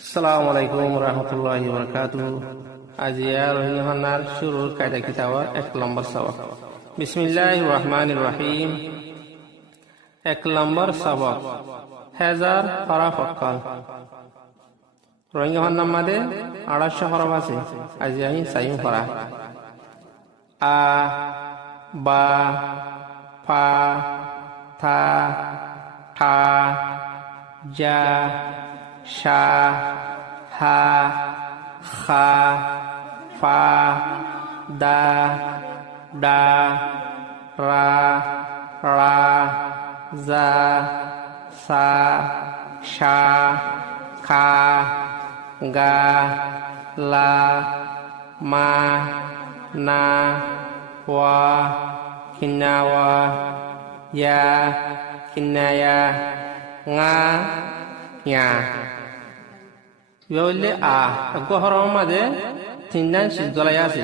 আসসালামু আলাইকুম রহমতুল্লাহি বারাকাতুহু। আজিয়া রহিমানার শুরুর কায়দা কিতাবার 1 নম্বর সবক। বিসমিল্লাহির রহমানির রহিম। 1 নম্বর সবক হাজার হরফ অক্কল। রহিমানার মধ্যে 2800 হরফ আছে। আজিয়া সাইম করা আ বা ফা থা ঠা জা শা হা খা ফা দা ডা রা রা জা সা শা খা গা লা মা না ওয়া কিন্নাওয়া ইয়া কিন্নায়া ngা nya yole a gohoro made tindan shidala yasi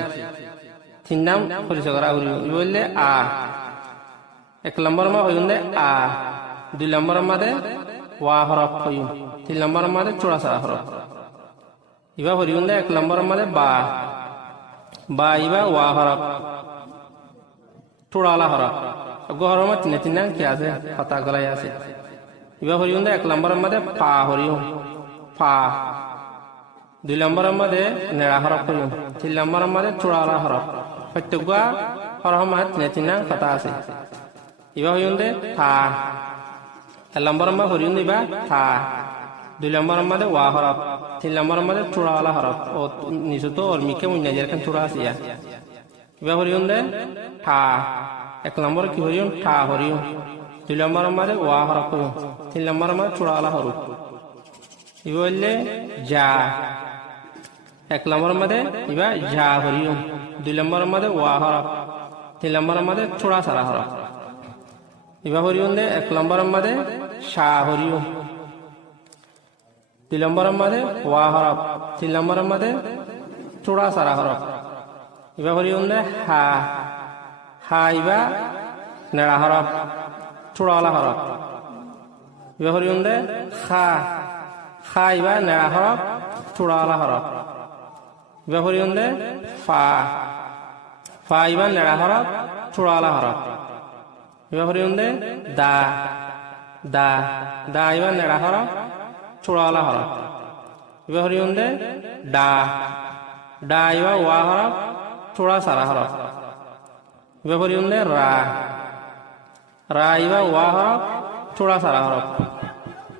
tindam kholisagara yole a ek number ma hoyunde a দুই নম্বর মধ্যে ওয়া হরফ হইম তিন নম্বর মধ্যে চূড়াসারা হরফ ইবা হরিউন্দে এক নম্বর মধ্যে বা বা ইবা ওয়া হরফ চূড়ালা হরফ গোহরম তিন তিন কি আছে কথা গলাই আছে ইবা হরিউন্দে এক নম্বর মধ্যে পা হরিউম পা দুই নম্বর মধ্যে নেড়া হরফ হরিউম তিন নম্বর মধ্যে চূড়ালা হরফ প্রত্যেক হরফ মধ্যে তিন তিন কথা আছে ইবা হরিউন্দে থা এক নম্বর মধ্যে হরিউন্দে ইবা থা দুই নম্বর মধ্যে ওয়া হরফ তিন নম্বর মধ্যে চূড়ালা হরফ ও নিচে তো ওর মিকে মুন্না যেরকম চূড়া আছে ইবা হরিউন্দে থা এক নম্বর কি হরিউম থা হরিউম দুই নম্বর মধ্যে ওয়া হরফ হরিউম তিন নম্বর মধ্যে চূড়ালা হরফ ইবা হইলে যা এক নম্বর মধ্যে ইবা যা হরিউম দুই নম্বর মধ্যে ওয়া হরফ তিন নম্বর মধ্যে চূড়া সারা হরফ ইবা হরিউন্দে এক নম্বর মধ্যে শা হরিউম দুই নম্বর মধ্যে ওয়া হরফ তিন নম্বর মধ্যে চূড়া সারা হরফ ইবা হরিউন্দে হা হা ইবা নেড়া হরফ চূড়ালা হরফ ইবা হরিউন্দে খা খা ইবা নেড়া হরফ চূড়ালা হরফ ইবা হরিউন্দে ফা ফা ইবা নেড়া হরফ চূড়ালা হরফ ইবা হরিউন্দে দা দা দা ইবা নেড়া হরফ চূড়ালা হরফ ইবা হরিউন্দে ডা ডা ইবা ওয়া হরফ চূড়া সারা হরফ ইবা হরিউন্দে রা রা ইবা ওয়া হরফ চূড়া সারা হরফ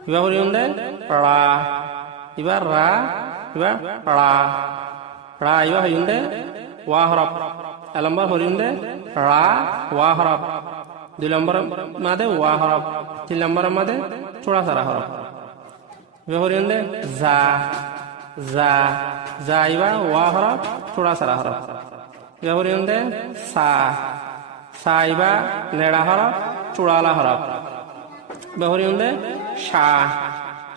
ইবা হরিউন্দে রা ইবা রা ইবা রা রা ইবা হরিউন্দে ওয়া হরফ এক নম্বর হরিউন্দে রা ওয়া হরফ দুই নম্বর মাদে ওয়া হরফ তিন নম্বর মাদে চূড়া সারা হরফ ইবা হরিউন্দে জা জা জা ইবা ওয়া হরফ চূড়া সারা হরফ ইবা হরিউন্দে সা সা ইবা নেড়া হরফ চূড়ালা হরফ ইবা হরিউন্দে শা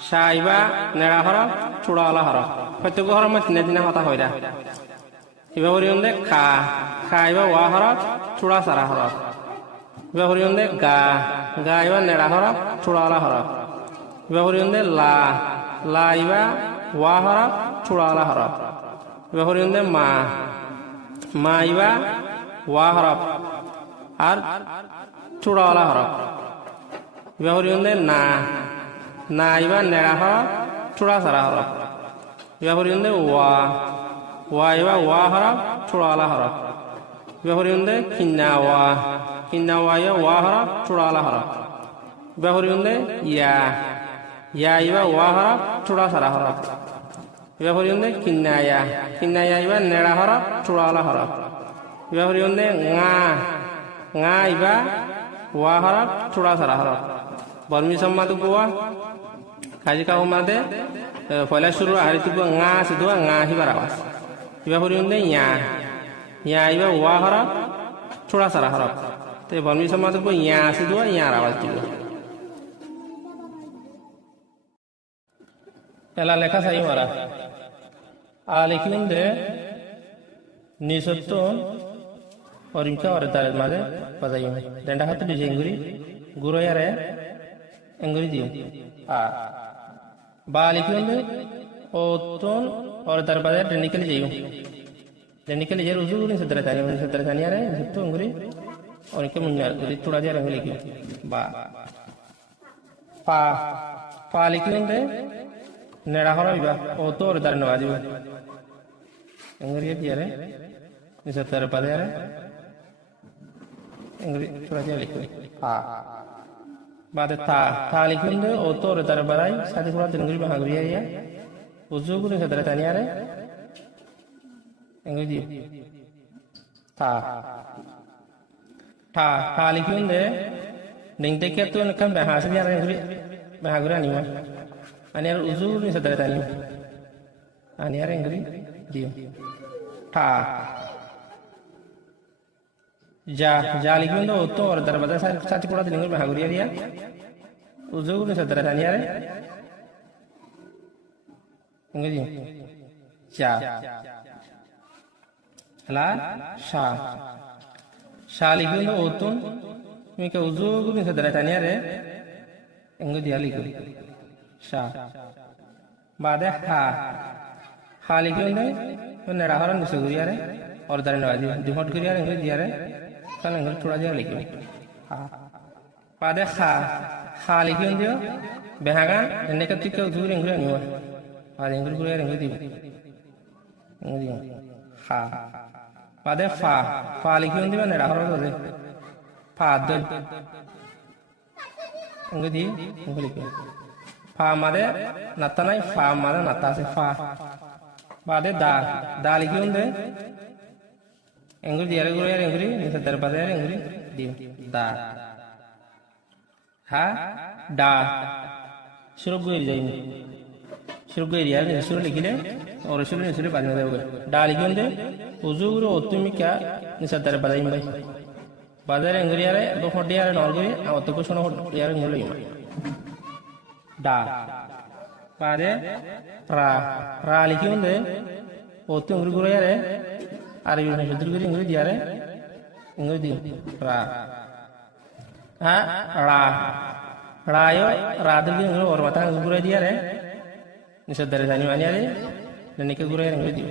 শা ইবা নেড়া হরফ চূড়ালা হরফ প্রত্যেক হরফ তিন তিন কথা হয় না ইবা হরিউন্দে খা খা ইবা ওয়া হরফ চূড়া সারা হরফ ইবা হরিউন্দে গা গা ইবা নেড়া হরফ চূড়ালা হরফ ইবা হরিউন্দে লা লা ইবা ওয়া হরফ চূড়ালা হরফ ইবা হরিউন্দে মা মা ইবা ওয়া হরফ আর চূড়ালা হরফ ইবা হরিউন্দে না না ইবা নেড়া হরফ চূড়া সারা হরফ ইবা হরিউন্দে ওয়া ওয়া ইবা ওয়া হরফ চূড়ালা হরফ ইবা হরিউন্দে কিন্নাওয়া কিন্নাওয়া ইবা ওয়া হরফ চূড়ালা হরফ ইবা হরিউন্দে ইয়া ইয়া ইবা ওয়া হরফ চূড়া সারা হরফ ইবা হরিউন্দে কিন্নায়া কিন্নায়া ইবা নেড়া হরফ চূড়ালা হরফ ইবা হরিউন্দে ngা ngা ইবা ওয়া হরফ চূড়া সারা হরফ বর্মি সম্মাদ গোয়া কাজী কাউ মাদে পয়লা শুরু আরিতু ngা সিদুয়া ngা হিবার আওয়াজ ইবা হরিউন্দে ইয়া ইয়া ইবা ওয়া হরফ চূড়া সারা হরফ তে বর্মি সম্মাদ গো ইয়া সিদুয়া ইয়ার আওয়াজ দিল এলা লেখা চাই মারা আলিকিন্দে নিসত্তন অরিমকা অরে দারের মাঝে বাজাইম ডেন্ডা হাতে ডিজে এঙ্গুরি গুরোয়ারে এঙ্গুরি দিও আ বা লিখি otun or darbada technically jayu technically jaru uzuri sadra tani are itu nguri or ke munyar guri thoda jara nguli ki ba pa likunde nera horo iba otu or dar nawaji nguri diare ni sadra pada are nguri thoda jara likhu pa bade ta likunde otu or dar barai sadi thoda nguri ba nguri ya uzuguri sadra tani are ngudi ta likunde ning teke tu kan bahasa dia ngudi bahagura ni ma ani ar uzuguri sadra tani ani are ngudi dio ta ja likunde oto or darbada sati pura ngudi bahagura dia uzuguri sadra tani are ngudi ja la sha likunde otun mika uzuguri sadra tani are ngudi aliku sha bade ha likunde nera haran nisuguri are or dar nawaji dimot guri are ngudi are kan ngudi thoda jara liku ha bade ha likunde behaga enne katika uzuguri nguri aniwa bade nguri are ngudi ha bade fa likunde nera haran dode fa dod ngudi fa made natanai fa made natase fa bade da likunde ngudi are guri are ngudi ni sadar bade are ngudi di da ha da shuru guri jaini shuru guri are shuru likile और शुरू शुरू बाद में होगा डाल क्यों दे उजुर ओतुमी क्या निसातर बदाई में बाजार अंगुरी यारे दो फटे यारे नॉर्गुरी और तो कुछ ना यारे मुले डा बारे रा लिखियों दे ओतु अंगुरी गुरे यारे आरे यूँ नहीं शुद्ध गुरी अंगुरी यारे अंगुरी दी हाँ रायो रात की अंगुरी और माता अंगुरी दिया रे निसातर जानी वानी यारे dan nikah guru yang ngudi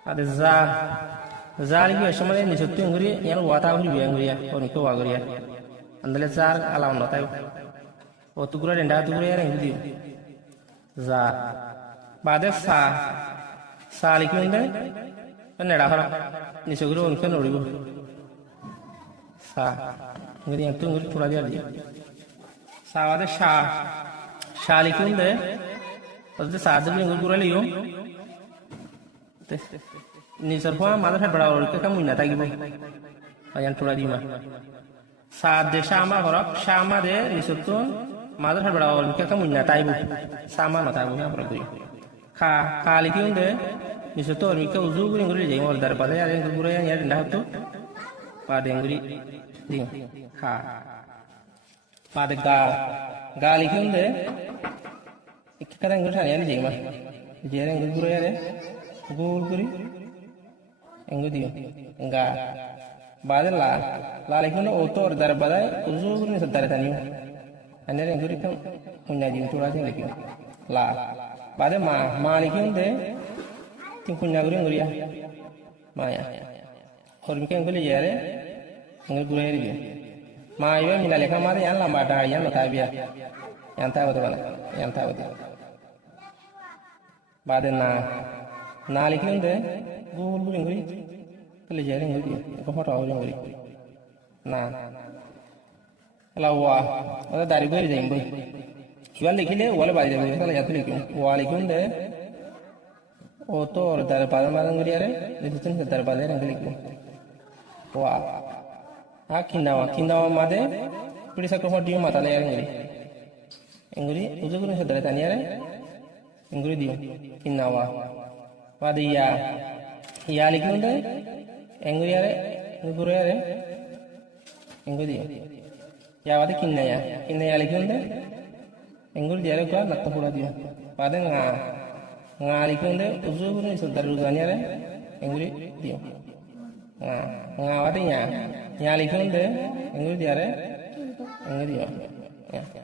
ada zar lagi asamanya ni satu nguri yang wata nguri biang nguri ya orang itu waguri ya andalnya zar alam nota itu oh tu guru dan tu guru yang ngudi zar pada sa lagi unda kan ada apa ni seguru orang kan nguri sa nguri yang tu nguri pura dia sa ada शालिकुंदे उससे साधु भी गुरु ले यो निसर्फा मादर है बड़ा और क्या मुन्ना ताकि वो अयान थोड़ा दी मां साधे शामा हरप शामा दे निसर्तो मादर है बड़ा और क्या मुन्ना ताकि वो शामा नता वो यहाँ पर कोई शालिकुंदे निसर्तो और क्या उजू गुरु गुरु ले जाएंगे और दर पता यार गुरु यार यार ना तो पादे गुरु दी पादे गालिकुंदे kadang ngurus harian aja mah, dia yang guru ya deh, guru, enggak dia, enggak, badal lah lekun oto or dar badai, usul guru ni setar tani, ane yang guru kan punya jin tu aja lekun, badal ma lekun deh, tim punya guru ya, maya, orang kan guru ya deh, enggak guru ya dia, ma ibu mina lekam ada yang lama ada yang nota biar, yang tahu tu mana, yang tahu tu. Badan na likhne de gul gul nguri tele jare nguri ko photo awri nguri na lawa ada dari gori jaimbe jual likhile wala bari de tele jatu likhu wa likhun de o to or dar padan padan nguri are ditun se dar padan nguri likhu wa kinawa made pudisa ko photo mata le nguri ujugune se dar tani are nguri dio kinawa wadi ya likunde nguri are nguru are nguri dio ya wadi kinaya likunde nguri dia ko natta pura dio wadi nga likunde uzugune sudar ruzani are nguri dio nga wadi nya likunde nguri dia are nguri dio ya